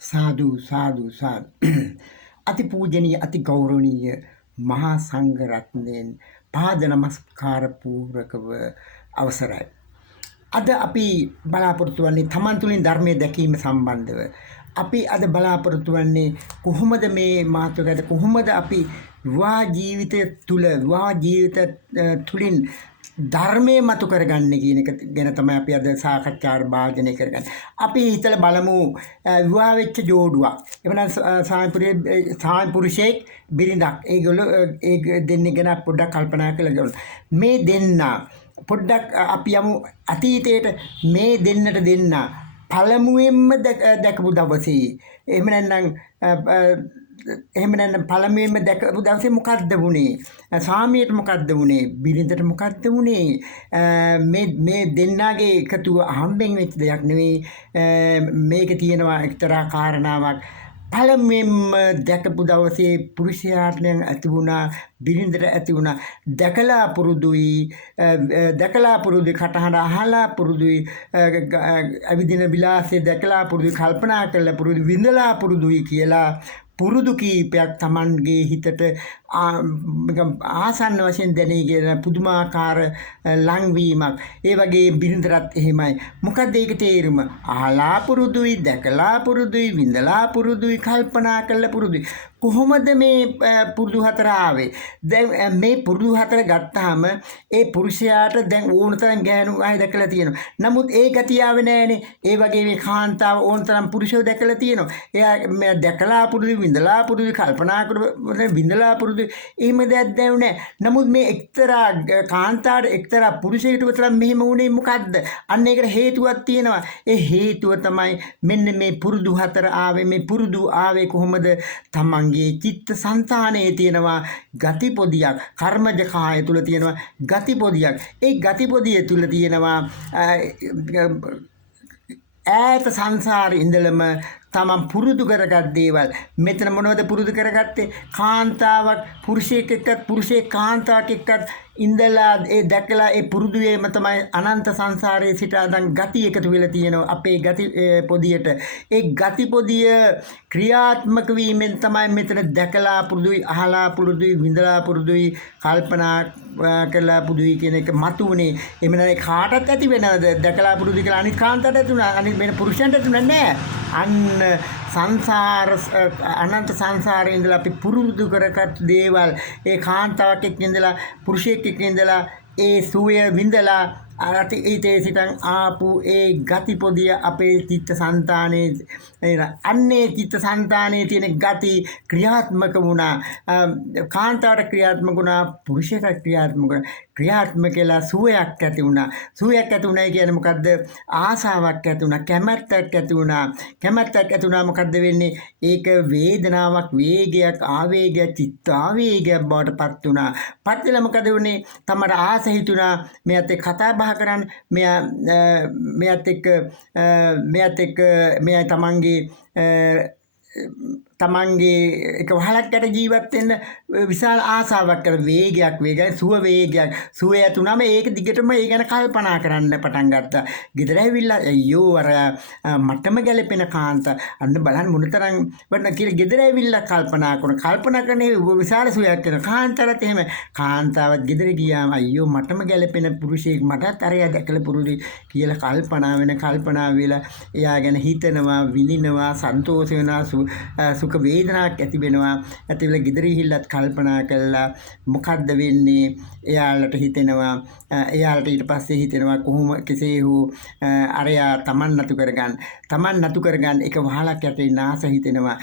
සාදු සාදු සාදු අති පූජනීය අති ගෞරවනීය මහා සංඝ රත්නයෙන් පාද නමස්කාර පූර්වකව අවසරයි. අද අපි බලාපොරොත්තු වන්නේ තමන් තුළින් ධර්මයේ දැකීම සම්බන්ධව. අපි අද බලාපොරොත්තු වන්නේ කොහොමද මේ මාතෘකාවට කොහොමද අපි විවාහ ජීවිතය තුළ විවාහ ජීවිත තුළින් ධර්මයේ මතු කරගන්නේ කියන එක ගැන තමයි අපි අද සාකච්ඡාවට භාජනය කරගන්නේ. අපි හිතලා බලමු විවාහ වෙච්ච ජෝඩුවක්. එවනම් සාමි පුරුෂයෙක් බිරිඳක්. ඒගොල්ලෝ ඒ දෙන්නේ ගැන පොඩ්ඩක් කල්පනා කරලා මේ දෙන්නා පොඩ්ඩක් අපි යමු අතීතයට මේ දෙන්නට දෙන්නා පළමුවෙන්ම දැකපු දවසේ එහෙම නැත්නම් පළමුවෙන්ම දැකපු දවසේ මොකද්ද වුනේ? සාමියට මොකද්ද වුනේ? බිරිඳට මොකද්ද වුනේ? මේ දෙන්නාගේ එකතුව අහම්බෙන් වෙච්ච දෙයක් නෙවෙයි. මේක තියෙනවා එක්තරා කාරණාවක්. පළමුවෙන්ම දැකපු දවසේ පුරුෂයාට ඇති වුණා බිරිඳට ඇති වුණා දැකලා පුරුදුයි කටහඬ අහලා පුරුදුයි අවිදින විලාසය දැකලා පුරුදුයි කල්පනා කරලා පුරුදු විඳලා පුරුදුයි කියලා පුරුදු කීපයක් Tamanගේ හිතට ආසන්න වශයෙන් දැනීගෙන පුදුමාකාර ලංවීමක්. ඒ වගේ බිරිඳටත් එහෙමයි. මොකක්ද ඒක තේරුම? අහලා පුරුදුයි දැකලා පුරුදුයි විඳලා පුරුදුයි කල්පනා කරලා පුරුදුයි. කොහොමද මේ පුරුදු හතර ආවේ? දැන් මේ පුරුදු හතර ගත්තාම ඒ පුරුෂයාට දැන් ඕනතරම් ගෑනු ආය දැකලා තියෙනවා. නමුත් ඒ ගතිය ආවේ නෑනේ. ඒ වගේ මේ කාන්තාව ඕනතරම් පුරුෂයෝ දැකලා තියෙනවා. එයා මේ දැකලා පුරුදු විඳලා පුරුදු කල්පනා කරලා විඳලා පුරුදු එහෙම දෙයක් දැනුනේ නෑ. නමුත් මේ එක්තරා කාන්තාවට එක්තරා පුරුෂයෙකුට විතර මෙහෙම වුණේ මොකද්ද? අන්න ඒකට හේතුවක් තියෙනවා. ඒ හේතුව තමයි මෙන්න මේ පුරුදු හතර ආවේ. මේ පුරුදු ආවේ කොහොමද? තමන්ගේ චිත්ත සංතානයේ තියෙනවා ගතිපොදියක්. කර්මජ කාය තුල තියෙනවා ගතිපොදියක්. ඒ ගතිපොදිය තුල තියෙනවා ඈත සංසාරේ ඉඳලම තමන් පුරුදු කරගත් දේවල්. මෙතන මොනවද පුරුදු කරගත්තේ? කාන්තාවක් පුරුෂයෙක් එක්කත් පුරුෂයෙක් කාන්තාවක් එක්කත් ඉඳලා ඒ දැකලා ඒ පුරුදු වීම තමයි අනන්ත සංසාරයේ සිට අදන් ගති එකතු වෙලා තියෙනවා අපේ ගති පොදියට. ඒ ගති පොදිය ක්‍රියාත්මක වීමෙන් තමයි මෙතන දැකලා පුරුදුයි අහලා පුරුදුයි විඳලා පුරුදුයි කල්පනා කරලා පුරුදුයි කියන එක මතුනේ. එමෙන්න කාටත් ඇති වෙනවද? දැකලා පුරුදු කියලා අනිත් කාන්තාවට ඇති වුණා අනිත් වෙන පුරුෂයන්ට ඇති වුණා නෑ. අන්න සංසාර අනන්ත සංසාරේ ඉඳලා අපි පුරුදු කරගත් දේවල් ඒ කාන්තාවක් එක්ක ඉඳලා පුරුෂයෙක් එක්ක ඉඳලා ඒ සුවය විඳලා අතීතයේ සිටන් ආපු ඒ ගතිපොදිය අපේ චිත්ත සංතානයේ අන්නේ චිත්ත සංතානයේ තියෙන ගති ක්‍රියාත්මක වුණා. කාන්තාවට ක්‍රියාත්මක වුණා පුරුෂයාට ක්‍රියාත්මක වුණා. ක්‍රියාත්මක කියලා සුවයක් ඇති වුණා. සුවයක් ඇති වුණා කියන්නේ මොකද්ද? ආසාවක් ඇති වුණා. කැමැත්තක් ඇති වුණා. කැමැත්තක් ඇති වුණා මොකද්ද වෙන්නේ? ඒක වේදනාවක්, වේගයක්, ආවේගයක්, චිත්ත ආවේගයක් බවට පත් වුණා. පත් වෙලා මොකද වුනේ? තමට ආස හිතුණා මෙයත් එක්ක කතා බහ කරන්න. මෙයත් එක්ක මෙයා තමන්ගේ එක වහලකට ජීවත් වෙන්න විශාල ආසාවක් කරන වේගයක් සුව වේගයක් සුවය තුනම ඒක දිගටම ඒ ගැන කල්පනා කරන්න පටන් ගත්තා. ගෙදර ඇවිල්ලා අයියෝ අර මටම ගැලපෙන කාන්ත අන්න බලන්න මොනතරම් වන්න කියලා ගෙදර ඇවිල්ලා කල්පනා කරන විශාල සුවයක් කරන කාන්තාවත් එහෙම කාන්තාවත් ගෙදර ගියාම අයියෝ මටම ගැලපෙන පුරුෂයෙක් මටත් අරයා දැකලා පුරුදු කියලා කල්පනා වෙලා එයා ගැන හිතනවා විඳිනවා සන්තෝෂ වෙනවා සුඛ වේදනාවක් ඇති වෙනවා. ඇති වෙලා ගෙදර ගිහිල්ලත් කල්පනා කළා මොකද්ද වෙන්නේ? එයාලට හිතෙනවා. එයාලට ඊට පස්සේ හිතෙනවා කොහොම කෙසේ හෝ අරයා තමන් නතු කරගන්න එක වහලක් යටේ නාස හිතෙනවා.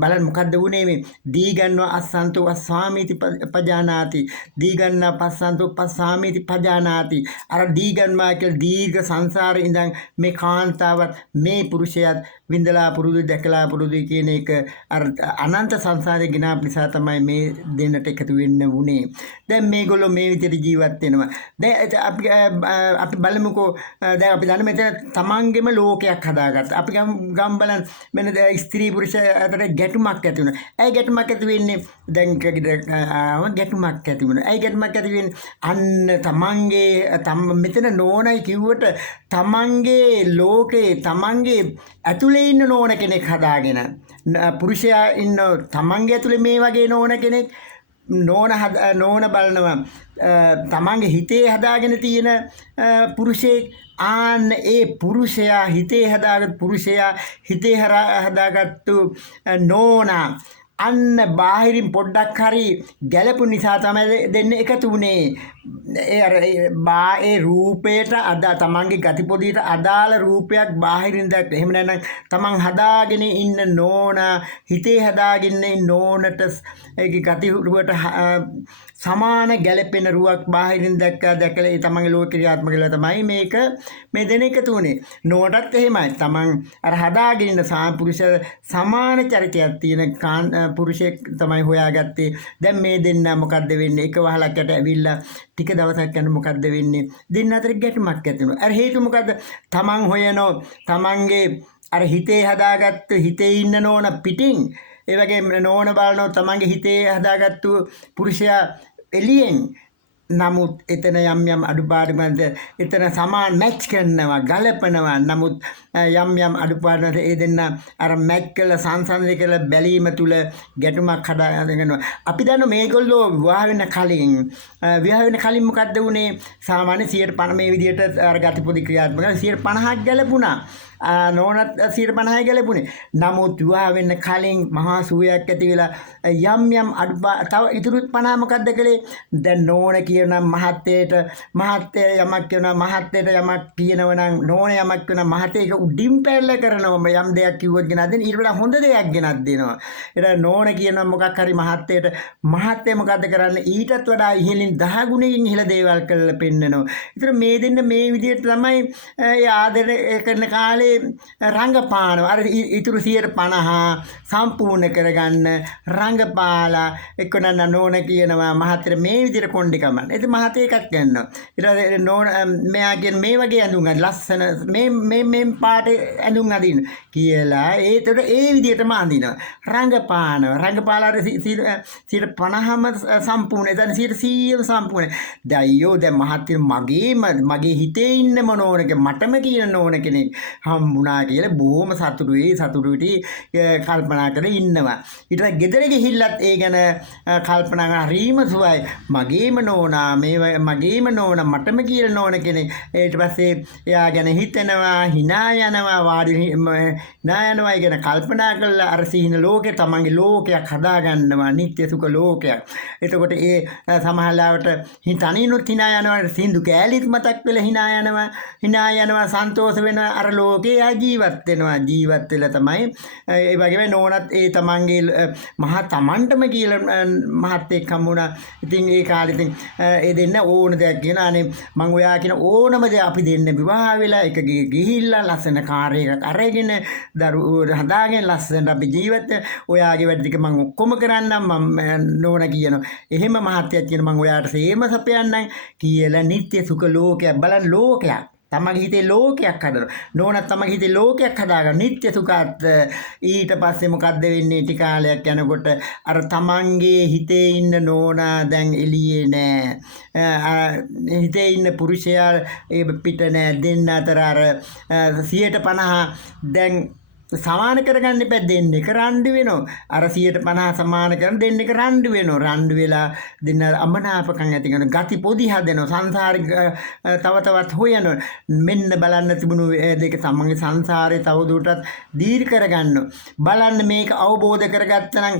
බලන්න මොකද්ද වුනේ මේ දීගන්ව අස්සන්තෝ අස්සාමීති පජානාති දීගන්න පස්සන්තෝ පස්සාමීති පජානාති. අර දීගන්වා කියලා දීර්ඝ සංසාරේ ඉඳන් මේ කාන්තාවත් මේ පුරුෂයාත් විඳලා පුරුදු දැකලා පුරුදු කියන එක අර අනන්ත සංසාරේ ගෙනාපු නිසා තමයි මේ දෙන්නට එකතු වෙන්න වුණේ. දැන් මේගොල්ලෝ මේ විදිහට ජීවත් වෙනවා. දැන් අපි බලමුකෝ දැන් අපි දන්න මෙතන තමන්ගේම ලෝකයක් හදාගත්තා. අපි ගම් බලන්න මෙන්න ස්ත්‍රී පුරුෂ අතර ගැටුමක් ඇති වෙනවා. ඇයි ගැටුමක් ඇති වෙන්නේ? දැන් ගැටුමක් ඇති වෙනවා. ඇයි ගැටුමක් ඇති වෙන්නේ? අන්න තමන්ගේ මෙතන නෝනයි කිව්වට තමන්ගේ ලෝකේ තමන්ගේ ඇතුලේ ඉන්න නෝන කෙනෙක් හදාගෙන පුරුෂයා ඉන්න තමන්ගේ ඇතුලේ මේ වගේ නෝන කෙනෙක් නෝන බලනවා තමන්ගේ හිතේ හදාගෙන තියෙන පුරුෂයෙක් ආන්න ඒ පුරුෂයා හිතේ හදාගත්තු නෝනා අන්න බාහිරින් පොඩ්ඩක් හරි ගැලපු නිසා තමයි දෙන්න එකතු වුණේ. ඒ රූපයට තමන්ගේ ගතිපොදියට අදාළ රූපයක් බාහිරින් දැක්ක. එහෙම නැත්නම් තමන් හදාගෙන ඉන්න නෝනා හිතේ හදාගෙන ඉන්න නෝනට ඒකේ ගතිරුවට සමාන ගැලපෙන රුවක් බාහිරින් දැකලා ඒ තමන්ගේ ලෝක ක්‍රියාත්මක වෙලා තමයි මේ දෙන එකතු වුණේ. නෝටත් එහෙමයි. තමන් අර හදාගෙන ඉන්න සාපුරුෂ සමාන චරිතයක් තියෙන පුරුෂයෙක් තමයි හොයාගත්තේ. දැන් මේ දෙන්න මොකද්ද වෙන්නේ? එක වහලකට ඇවිල්ලා ටික දවසක් යන මොකද්ද වෙන්නේ? දෙන්න අතර ගැටුමක් ඇති වෙනවා. අර හේතුව මොකද්ද? තමන් හොයනෝ තමන්ගේ අර හිතේ හදාගත්තු හිතේ ඉන්න නෝන පිටින් ඒ වගේ නෝන බලනෝ තමන්ගේ හිතේ හදාගත්තු පුරුෂයා එළියෙන්. නමුත් එතන යම් අඩුපාඩු මැද එතන සමාන මැච් කරනවා ගලපනවා. නමුත් යම් අඩුපාඩු මැද ඒ දෙන්න අර මැච් කරලා සංසන්දනය කරලා බැලීම තුල ගැටුමක් හදාගන්නවා. අපි දන්නවා මේගොල්ලෝ විවාහ වෙන කලින් මොකද්ද වුනේ? සාමාන්‍ය 150 මේ විදිහට අර ගතිපොදි ක්‍රියාත්මක 150ක් ගැලපුණා. නෝනත් 150යි ගැලපුණේ. නමුත් විවාහ වෙන්න කලින් මහා සුවයක් ඇති වෙලා යම් තව ඉතුරු 50 මොකද්ද කළේ? දැන් නෝන කියන මහත්තයට යමක් කියනවා මහත්තයට යමක් කියනවා නම් නෝන යමක් කියනවා මහත්තයට උඩින් පැල්ල කරනවා. යම් දෙයක් කිව්වොත් ගෙනත් දෙන ඊට වඩා හොඳ දෙයක් ගෙනත් දෙනවා. ඒක නෝන කියන මොකක් හරි මහත්තය මොකද්ද කරන්නේ? ඊටත් වඩා ඉහළින් 10 ගුණකින් ඉහළ දේවල් කරලා පෙන්නනවා. ඒතර මේ දෙන්න මේ විදිහට තමයි ආදරය කරන කාලේ රංගපානවා. අර ඉතුරු 150 සම්පූර්ණ කරගන්න රංගපාලා එක්කන නෝන කියනවා මහත්තයා මේ විදිහට කොණ්ඩේ කමන්න. ඉතින් මහත්තයා එකක් ගන්නවා. ඊට පස්සේ නෝන මෙයා කියන මේ වගේ ඇඳුම් අඳින්න ලස්සන මේ පාට ඇඳුම් අඳින්න කියලා ඒතර ඒ විදිහටම අඳිනවා. රංගපාලා 150ම සම්පූර්ණ. එතන 100ම සම්පූර්ණ. දැන් මහත්තයා මගේ හිතේ ඉන්න නෝනක මටම කියන නෝන කෙනෙක් හම්බුණා කියලා බොහොම සතුටුයි කල්පනා කරලා ඉන්නවා. ඊට පස්සේ ගෙදර ගිහිල්ලත් ඒ ගැන කල්පනා කරලා හරීම සුවයි. මගේම නෝනා මටම කියලා නෝන කෙනෙක්. ඊට පස්සේ එයා ගැන හිතනවා hina යනවා ඒ ගැන කල්පනා කරලා අර සිහින ලෝකේ තමන්ගේ ලෝකයක් හදාගන්නවා. නිත්‍ය සුඛ ලෝකයක්. එතකොට ඒ සමහරවට තනිනුත් hina යනවා. සින්දු කෑලිත් මතක් වෙලා hina යනවා සන්තෝෂ වෙනවා. අර ලෝකේ ජීවත් වෙලා තමයි ඒ වගේම නෝනත් ඒ තමන්ගේ තමන්ටම කියලා මහත්තයෙක් හම්බුණා. ඉතින් ඒ කාලේ ඉතින් ඒ දෙන්න ඕන දෙයක් කියනවා. අනේ මං ඔයා කියන ඕනම දෙයක් අපි දෙන්න විවාහ වෙලා එක ගිහිල්ලා ලස්සන කාර් එකක් අරගෙන දරුවෝ හදාගෙන ලස්සනට අපි ජීවත් ඔයාගේ වැඩ ටික මං ඔක්කොම කරන්නම් මම නෝන කියනවා. එහෙම මහත්තයෙක් කියන මං ඔයාට සේම සපයන්නම් කියලා නිත්‍ය සුඛ ලෝකයක් බලන් ලෝකයක් තමගේ හිතේ ලෝකයක් හදනවා. නෝනත් තමගේ හිතේ ලෝකයක් හදාගන්න නිත්‍ය සුඛත්. ඊට පස්සේ මොකද්ද වෙන්නේ? ටික කාලයක් යනකොට අර තමන්ගේ හිතේ ඉන්න නෝනා දැන් එළියේ නෑ. හිතේ ඉන්න පුරුෂයා පිට නෑ. දෙන්න අතර අර 150 දැන් සමාන කරගන්න එපා. දෙන්න එක රණ්ඩු වෙනවා. අර 150 සමාන කරන දෙන්න එක රණ්ඩු වෙනවා. රණ්ඩු වෙලා දෙන්න අමනාපකම් ඇති කරන ගති පොදි හදනවා. සංසාරේ තව තවත් හොයනවා. මෙන්න බලන්න තිබුණු දෙක තමන්ගේ සංසාරේ තවදුරටත් දීර්ඝ කරගන්න. බලන්න මේක අවබෝධ කරගත්තා නම්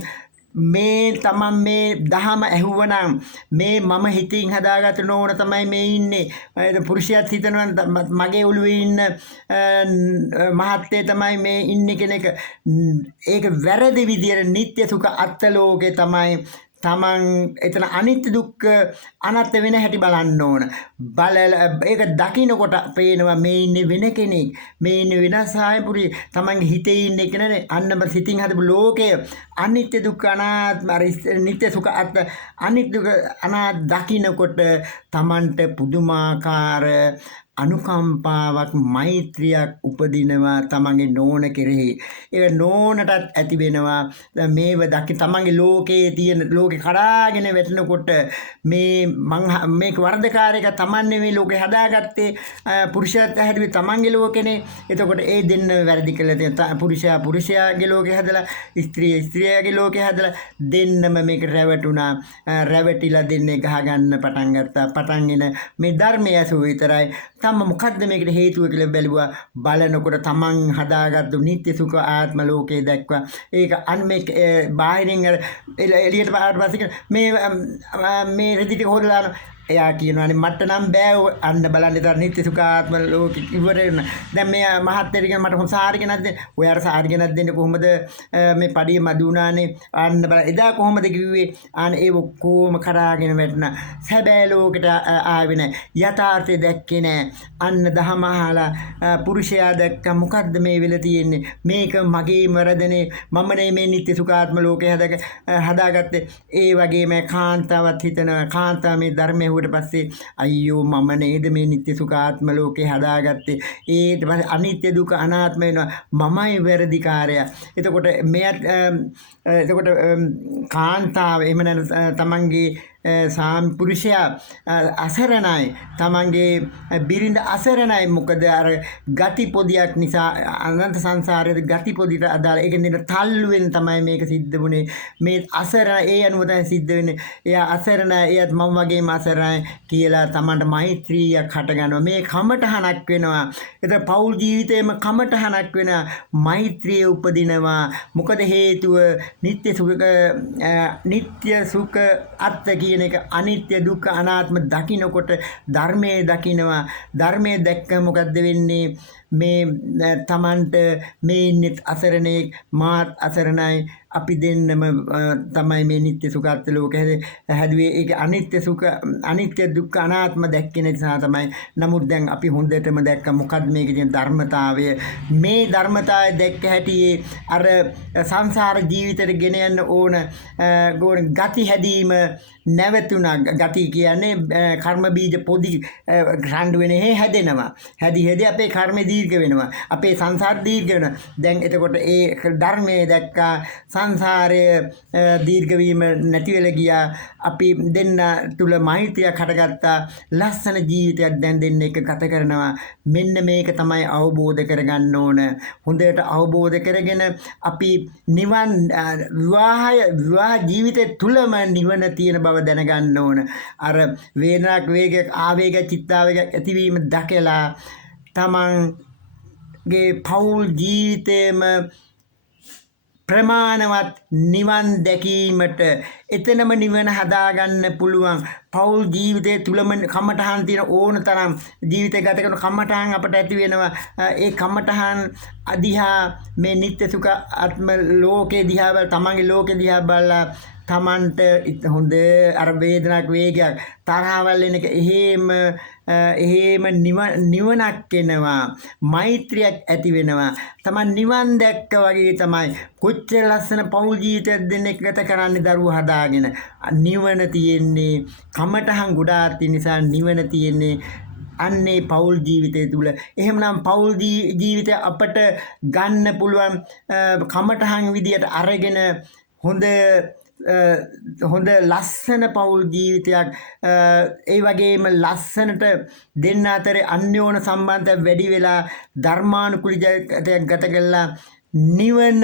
මේ තමන් මේ දහම ඇහුවනම් මේ මම හිතින් හදාගත්ත නෝන තමයි මේ ඉන්නේ. පුරුෂයාත් හිතනවා මගේ ඔළුවේ ඉන්න මහත්තයා තමයි මේ ඉන්නේ කෙනෙක්. ඒක වැරදි විදියට නිත්‍ය සුඛ අත්ලෝකේ තමයි තමන් එතන අනිත්‍ය දුක්ඛ අනාත්ම වෙන හැටි බලන්න ඕන. බලලා ඒක දකින්නකොට පේනවා මේ ඉන්නේ වෙන කෙනෙක්. මේ ඉන්නේ වෙනස් ආයපුරි තමන්ගේ හිතේ ඉන්නේ කෙනේ අන්නම සිතින් හදපු ලෝකය අනිත්‍ය දුක්ඛ අනාත්ම නිත්‍ය සුඛ අනිත්‍ය දුක්ඛ අනාත්ම දකින්නකොට තමන්ට පුදුමාකාර අනුකම්පාවක් මෛත්‍රියක් උපදිනවා තමන්ගේ නෝන කෙරෙහි. ඒක නෝනටත් ඇති වෙනවා. මේව දකි තමන්ගේ ලෝකයේ තියෙන ලෝකේ කඩාගෙන වැටෙනකොට මේක වර්ධකාරයක තමන් නෙමෙයි ලෝකේ හදාගත්තේ පුරුෂයාත් හැදුවේ තමන්ගේ ලෝකෙනේ. එතකොට ඒ දෙන්න වැරදි කළා තියෙන පුරුෂයා පුරුෂයාගේ ලෝකේ හදලා ස්ත්‍රියගේ ලෝකේ හදලා දෙන්නම මේක රැවටුණා. රැවටිලා දෙන්නේ ගහගන්න පටන් ගත්තා. පටන්ගෙන මේ ධර්මය ඇසුව විතරයි තම මොකද්ද මේකට හේතුව කියලා බැලුවා. බලනකොට තමන් හදාගත්තු නිත්‍ය සුඛ ආත්ම ලෝකේ දැක්වා. ඒක අන්මේ බාහිරින් එළියට පස්සේ මේ රෙදි ටික හොදලා එයා කියනවානේ මට නම් බෑ අන්න බලන්න ඉතින් නිත්‍ය සුඛාත්ම ලෝකෙ ඉවර වෙන. දැන් මේ මහත්තයා කියන මට සාරි ගෙනත් දෙන්න. ඔයාට සාරි ගෙනත් දෙන්නේ කොහොමද මේ පඩිය මදුනානේ. අන්න බලන්න එදා කොහොමද කිව්වේ. අන්න ඒ ඔක්කොම කරාගෙන වැටුණා. සැබෑ ලෝකෙට ආවේ නැහැ. යථාර්ථය දැක්කේ නැහැ. අන්න දහම අහලා පුරුෂයා දැක්ක මොකද්ද මේ වෙලා තියෙන්නේ. මේක මගේ වරදනේ. මම මේ නිත්‍ය සුඛාත්ම ලෝකේ හදාගත්තේ. ඒ වගේම කාන්තාවත් හිතනවා කාන්තාව මේ ධර්මයේ පස්සේ අයියෝ මම නේද මේ නිත්‍ය සුඛාත්ම ලෝකේ හදාගත්තේ. ඊට පස්සේ අනිත්‍ය දුක අනාත්ම වෙනවා. මමයි වැරදිකාරයා. එතකොට එතකොට කාන්තාව එහෙම නැත්නම් තමන්ගේ පුරුෂයා අසරණයි. තමන්ගේ බිරිඳ අසරණයි. මොකද අර ගති පොදියක් නිසා අනන්ත සංසාරයේ ගති පොදිට අදාළ ඒකෙන් දෙන තල්ලුවෙන් තමයි මේක සිද්ධ වුනේ. මේ අසරණ ඒ අනුව තමයි සිද්ධ වෙන්නේ. එයා අසරණ එයාත් මම වගේම අසරණයි කියලා තමන්ට මෛත්‍රියක් හට ගන්නවා. මේ කමටහනක් වෙනවා. ඒතර පෞල් ජීවිතේම කමටහනක් වෙනවා. මෛත්‍රිය උපදිනවා. මොකද හේතුව නිත්‍ය සුඛ අත්ති කියන එක අනිත්‍ය දුක්ඛ අනාත්ම දකින්නකොට ධර්මයේ දකින්නවා. ධර්මයේ දැක්ක මොකද්ද වෙන්නේ. මේ තමන්ට මේ ඉන්නේ අසරණෙක් මාත් අසරණයි. අපි දෙන්නම තමයි මේ නිත්‍ය සුඛාත් ලෝකයේ හැදුවේ. ඒක අනිත්‍ය සුඛ අනිත්‍ය දුක්ඛ අනාත්ම දැක්කේ නිසා තමයි. නමුත් දැන් අපි හොඳටම දැක්ක මොකද්ද මේකේ තියෙන ධර්මතාවය. මේ ධර්මතාවය දැක්ක හැටි අර සංසාර ජීවිතේට ගෙන යන්න ඕන ගති හැදීම නැවතුණා. ගති කියන්නේ කර්ම බීජ පොදි ග්‍රහණ්ඩ වෙන්නේ හැදෙනවා. හැදි අපේ කර්මේ දීර්ඝ වෙනවා. අපේ සංසාර දීර්ඝ වෙනවා. දැන් එතකොට ඒ ධර්මයේ දැක්කා සංසාරය දීර්ඝ වීම නැති වෙලා ගියා. අපි දෙන්න තුල මෛත්‍රියක් හටගත්තා. ලස්සන ජීවිතයක් දැන් දෙන්න එක ගත කරනවා. මෙන්න මේක තමයි අවබෝධ කරගන්න ඕන. හොඳට අවබෝධ කරගෙන අපි නිවන් විවාහ ජීවිතය තුලම නිවන තියෙන බව දැනගන්න ඕන. අර වේදනාවක් වේගයක් ආවේගයක් චිත්තාවේගයක් ඇතිවීම දැකලා තමන්ගේ පෞල් ජීවිතේම ප්‍රමාණවත් නිවන් දැකීමට එතනම නිවන හදාගන්න පුළුවන්. පෞල් ජීවිතයේ තුලම කමඨහන් තියෙන ඕන තරම් ජීවිතය ගත කරන කමඨහන් අපට ඇති වෙනවා. ඒ කමඨහන් අධිහා මේ නිත්‍ය සුඛ ආත්ම ලෝකේ දිහා බල තමන්ගේ ලෝකේ දිහා බලලා තමන්ට හොඳ අර වේදනාවක් වේගයක් තරහවල් එන එක එහෙම නිවනක් එනවා. මෛත්‍රියක් ඇති වෙනවා. තමන් නිවන් දැක්ක වගේ තමයි. කොච්චර ලස්සන පෞල් ජීවිතයක් දෙන්නෙක් ගත කරන්නේ දරුවෝ හදාගෙන. නිවන තියෙන්නේ කමටහන් ගොඩාක් තියෙන නිසා නිවන තියෙන්නේ අන්නේ පෞල් ජීවිතය තුල. එහෙමනම් පෞල් ජීවිතය අපට ගන්න පුළුවන් කමටහන් විදියට අරගෙන හොඳ ලස්සන පෞල් ජීවිතයක් ඒ වගේම ලස්සනට දෙන්න අතරේ අන්‍යෝන්‍ය සම්බන්ධය වැඩි වෙලා ධර්මානුකූලීකයක් ගත කළා නිවන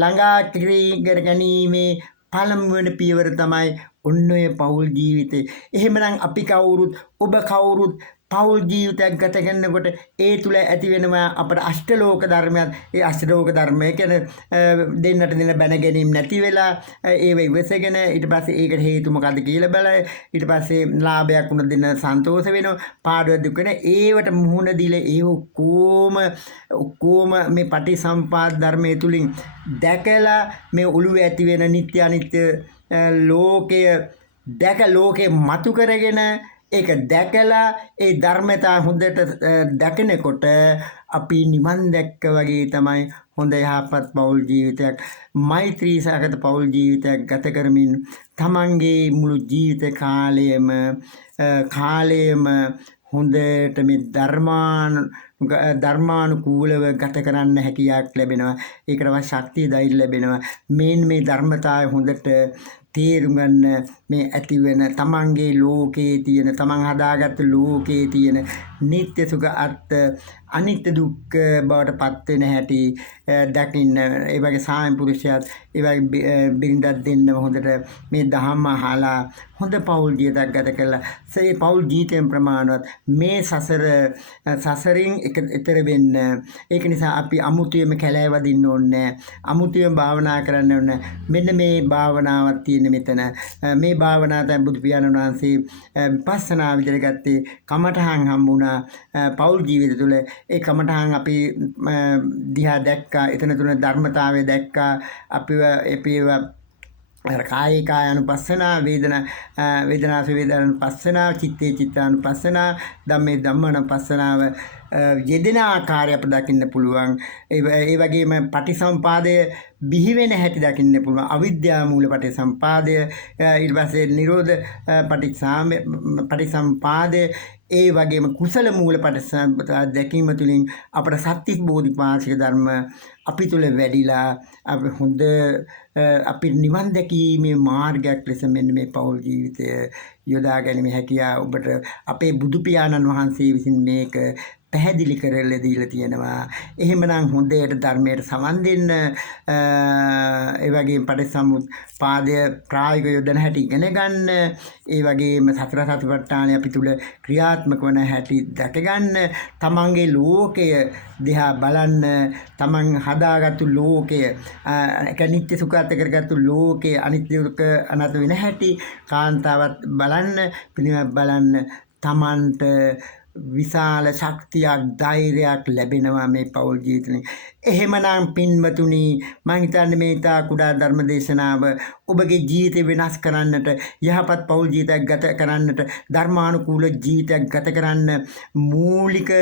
ළඟා කර ගැනීමේ පළමුවෙනි පියවර තමයි ඔන්න ඔය පෞල් ජීවිතේ. එහෙමනම් අපි කවුරුත් ඔබ කවුරුත් පෞල් ජීවිතයක් ගත කරනකොට ඒ තුල ඇති වෙනවා අපට අෂ්ටලෝක ධර්මයක්. ඒ අෂ්ටලෝක ධර්මය කියන්නේ දෙන්නට දෙන බැන ගැනීම නැති වෙලා ඒව ඉවසගෙන ඊට පස්සේ ඒකට හේතු මොකද්ද කියලා බලයි. ඊට පස්සේ ලාභයක් උන දෙන්න සන්තෝෂ වෙනවා. පාඩුවක් දුක වෙන ඒවට මුහුණ දීලා ඒ ඔක්කොම මේ පටිසම්පාද ධර්මයේ තුලින් දැකලා මේ ඔළුවේ ඇති වෙන නිත්‍ය අනිත්‍ය ලෝකය ලෝකේ මතු කරගෙන ඒක දැකලා ඒ ධර්මතා හොඳට දැකනකොට අපි නිවන් දැක්ක වගේ තමයි හොඳ යහපත් පෞල් ජීවිතයක් මෛත්‍රී සහගත පෞල් ජීවිතයක් ගත කරමින් තමන්ගේ මුළු ජීවිත කාලයම හොඳට මේ ධර්මානුකූලව ගත කරන්න හැකියාවක් ලැබෙනවා. ඒකට අවශ්‍ය ශක්තිය ධෛර්ය ලැබෙනවා. මේ ධර්මතාවය හොඳට තේරුම් ගන්න මේ ඇති වෙන තමන්ගේ ලෝකයේ තියෙන තමන් හදාගත්ත ලෝකයේ තියෙන නිත්‍ය සුඛ අනිත්‍ය දුක්ඛ බවට පත් වෙන හැටි දකින්න. ඒ වගේ සාම පුරුෂයාත් ඒ වගේ බිරිඳක් දෙන්න හොඳට මේ ධම්ම අහලා හොඳ පෞල් ජීවිතයක් ගත කළා. ඒ පෞල් ජීවිතයෙන් ප්‍රමාණවත් මේ සසරින් ඈතර වෙන්න. ඒක නිසා අපි අමුතුවෙම කැලෑ වදින්න ඕනේ. අමුතුවෙම භාවනා කරන්න ඕනේ. මෙන්න මේ භාවනාවක් තියෙන මෙතන. මේ භාවනාව තමයි බුදු පියාණන් වහන්සේ විපස්සනා විදිහට ගත්තේ. කමඨහං හම්බුණා පෞල් ජීවිතය තුළ. ඒ කමඨහං අපි දිහා දැක්කා. එතන තුන ධර්මතාවය දැක්කා. අපිව කායිකායනුපස්සනා වේදනානුපස්සනා චිත්තේ චිත්තානුපස්සනා ධම්මේ ධම්මානුපස්සනාව යෙදෙන ආකාරය අපිට දකින්න පුළුවන්. ඒ වගේම පටිසම්පාදය බිහි වෙන හැටි දකින්න පුළුවන්. අවිද්‍යා මූල පටිසම්පාදය ඊට පස්සේ නිරෝධ පටිසම්පාදය ඒ වගේම කුසල මූල පටිසම්පාද දැකීම තුළින් අපට සත්‍තිස් බෝධිපාක්ෂික ධර්ම අපි තුළ වැඩිලා අපි හොඳ අපි නිවන් දැකීමේ මාර්ගයක් ලෙස මෙන්න මේ පෞල් ජීවිතය යොදා ගැනීම හැකියාව ඔබට අපේ බුදු පියාණන් වහන්සේ විසින් මේක පැහැදිලි කරලා දීලා තියෙනවා. එහෙමනම් හොඳට ධර්මයට සමන් දෙන්න. ඒ වගේම පටිසමුප්පාදය ප්‍රායෝගික යොදන හැටි ඉගෙන ගන්න. ඒ වගේම සතර සතිපට්ඨානය අපි තුල ක්‍රියාත්මක වන හැටි දැක ගන්න. තමන්ගේ ලෝකය දිහා බලන්න. තමන් හදාගත්තු ලෝකය නිත්‍ය සුඛාත් කරගත්තු ලෝකය අනිත්‍ය දුක අනාත්ම වෙන හැටි කාන්තාවත් බලන්න. පිළිවෙත් බලන්න. තමන්ට විශාල ශක්තියක් ධෛර්යයක් ලැබෙනවා මේ පෞල් ජීවිතේ. එහෙමනම් පින්වතුනි මම හිතන්නේ මේ තා කුඩා ධර්ම දේශනාව ඔබගේ ජීවිතය වෙනස් කරන්නට යහපත් පෞල් ජීවිතයක් ගත කරන්නට ධර්මානුකූල ජීවිතයක් ගත කරන්න මූලික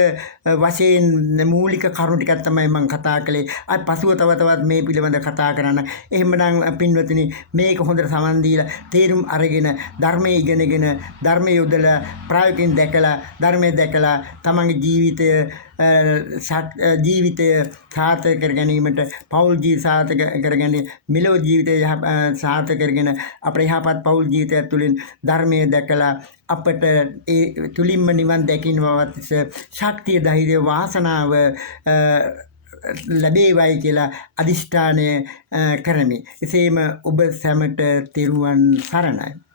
වශයෙන් මූලික කරුණු ටිකක් තමයි මම කතා කළේ. අත් පසුව තවත් මේ පිළිබඳව කතා කරන්න. එහෙමනම් පින්වතුනි මේක හොඳට සමන් දීලා තේරුම් අරගෙන ධර්මයේ ඉගෙනගෙන ධර්මයේ යොදලා ප්‍රායෝගිකව දැකලා ධර්මයේ දැකලා තමන්ගේ ජීවිතය සාර්ථක කර ගැනීමට පෞල් ජීවිතය සාර්ථක කරගෙන මෙලොව ජීවිතය සාර්ථක කරගෙන අපේ යහපත් පෞල් ජීවිතය තුළින් ධර්මයේ දැකලා අපට ඒ තුලින්ම නිවන් දැකින්නවත් ශක්තිය ධෛර්ය වාසනාව ලැබේවයි කියලා අදිෂ්ඨානය කරමි. එසේම ඔබ සැමට තෙරුවන් සරණයි.